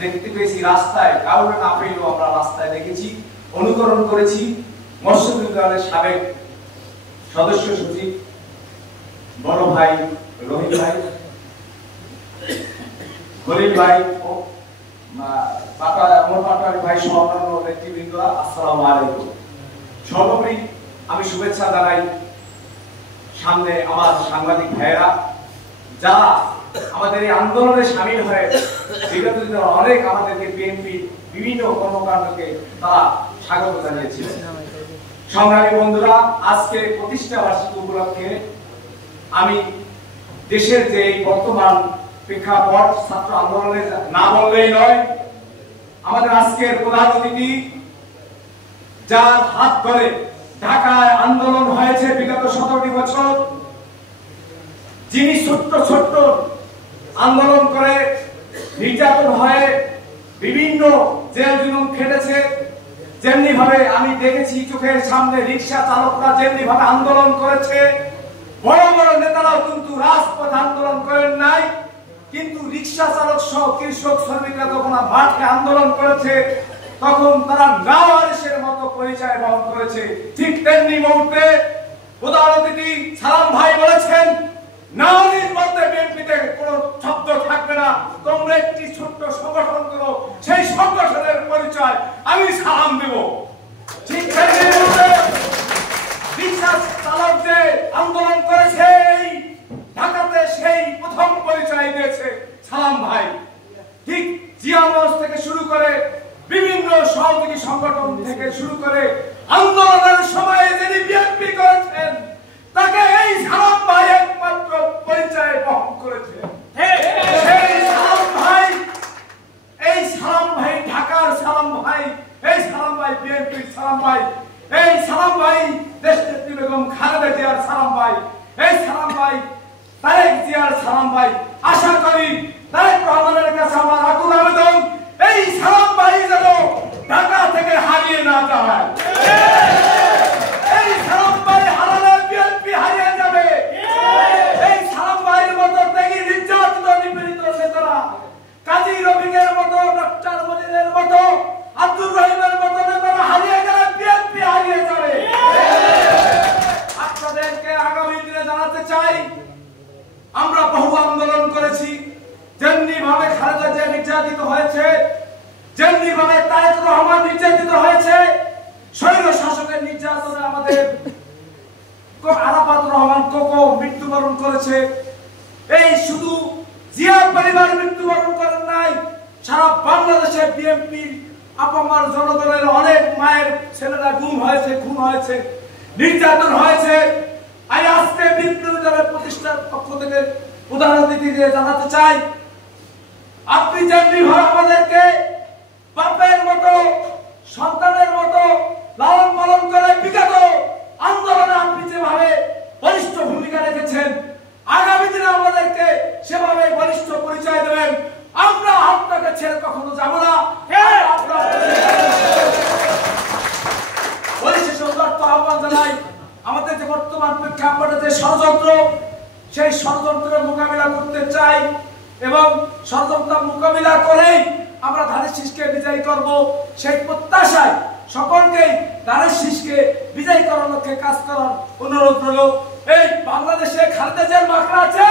দেখতে পেয়েছি রাস্তায়, কাউকে না পেলেও আমরা রাস্তায় দেখেছি, অনুকরণ করেছি। মৎস্য বিদ্যালয়ের সাবেক সদস্য সচিব বড় ভাই রহিম ভাই, খলিল ভাই, পাটোয়ারি ভাই সহ অন্যান্য নেতৃবৃন্দরা, আসসালামু আলাইকুম। সর্বোপরি আমি শুভেচ্ছা জানাই সামনে আমার সাংবাদিক ভাইয়েরা, যারা আমাদের এই আন্দোলনে সামিল হয়ে বিগত দিনে অনেক আমাদেরকে বিএনপি বিভিন্ন কর্মকাণ্ডকে তারা স্বাগত জানিয়েছিলেন। সংগ্রামী বন্ধুরা, আজকে প্রতিষ্ঠা বার্ষিকী উপলক্ষে আমি দেশের যে বর্তমান প্রেক্ষাপট, ছাত্র আন্দোলনে না বললেই নয়, আমাদের আজকের প্রধান অতিথি, যার হাত ধরে ঢাকায় আন্দোলন হয়েছে বিগত 17টি বছর, যিনি ছোট্ট ছোট্ট আন্দোলন করে নির্যাতন হয়ে বিভিন্ন জেল জুলুম খেটেছে, যেমনি ভাবে আমি দেখেছি চোখের সামনে রিক্সা চালকরা যেমনি ভাবে আন্দোলন করেছে, বড় বড় নেতারাও কিন্তু রাজপথ আন্দোলন করেন নাই, কিন্তু রিক্সা চালক সহ কৃষক শ্রমিকরা যখন মাঠে আন্দোলন করেছে তখন তারা নাওয়ারিসের মতো পরিচয় বহন করেছে। ঠিক তেমনি মুহূর্তে প্রধান অতিথি সালাম ভাই বলেছেন, নাওয়ারির মধ্যে বিএনপিতে কোনো শব্দ থাকবে না, তোমরা একটি ছোট্ট সংগঠন করো, সেই সংগঠনের পরিচয় আমি সালাম দেব। ঠিক তেমনি মুহূর্তে রিক্সা চালক যে আন্দোলন করেছে ঢাকাতে, সেই প্রথম পরিচয় দিয়েছে সালাম ভাই। ঠিক জিয়ামঞ্চ থেকে শুরু করে বিভিন্ন সহযোগী সংগঠন থেকে শুরু করে আন্দোলনের সময় যিনি বিএনপি করেছেন, তাকে এই সালাম ভাই একমাত্র পরিচয় বহন করেছে। সেই সালাম ভাই, এই সালাম ভাই ঢাকার সালাম ভাই, এই সালাম ভাই বিএনপির সালাম ভাই, এই সালাম ভাই দেশনেত্রী বেগম খালেদা জিয়ার সালাম ভাই, এই সালাম ভাই তারেক জিয়ার সালাম ভাই। আশা করি তারেক রহমানের কাছে আমার আকুল আবেদন, এই সালাম ভাই যেন ঢাকা থেকে হারিয়ে না যায়। এই সালাম ভাই হারালে বিএনপি হারিয়ে যাবে। এই সালাম ভাইয়ের মতো ত্যাগী নির্যাতিত নিপীড়িত নেতারা, কাজী রফিকের মতো, ডক্টর মনিরের মতো, আব্দুর রহিমের মতো নেতারা হারিয়ে গেলে বিএনপি হারিয়ে যাবে। আপনাদেরকে আগামী দিনে জানাতে চাই, আমরা বহু আন্দোলন করেছি, যেমনি ভাবে খালেদা জিয়া নির্যাতিত হয়েছে, যেমনি ভাবে তারেক রহমান নির্যাতিত হয়েছে, স্বৈর শাসকের নির্যাতনে আমাদের আরাফাত রহমান কোকো মৃত্যুবরণ করেছে। এই শুধু জিয়া পরিবার মৃত্যুবরণ করেন নাই, সারা বাংলাদেশে বিএনপির আপামার জনগণের অনেক মায়ের ছেলেরা গুম হয়েছে, খুন হয়েছে, নির্যাতন হয়েছে। আজকে বিপ্লবী দলের প্রতিষ্ঠার পক্ষ থেকে প্রধান অতিথি দিয়ে জানাতে চাই, আপনি যেমনি ভাবে আমাদেরকে বাপের মতো, সন্তানের মতো লালন পালন করে বিগত আন্দোলনে আপনি যেভাবে বলিষ্ঠ ভূমিকা রেখেছেন, আগামী দিনে আমাদেরকে সেভাবে বলিষ্ঠ পরিচয় দেবেন। আমরা আপনাকে ছেড়ে কখনো যাব না। পরিশেষে আহ্বান জানাই, আমাদের যে বর্তমান প্রেক্ষাপটে যে ষড়যন্ত্র, সেই ষড়যন্ত্রের মোকাবিলা করতে চাই এবং ষড়যন্ত্র মোকাবিলা করেই আমরা ধানের শীষকে বিজয়ী করব, সেই প্রত্যাশায় সকলকেই ধানের শীষকে বিজয়ী করার লক্ষ্যে কাজ করার অনুরোধ রইল। এই বাংলাদেশে খালেদা জিয়ার মার্কা আছে।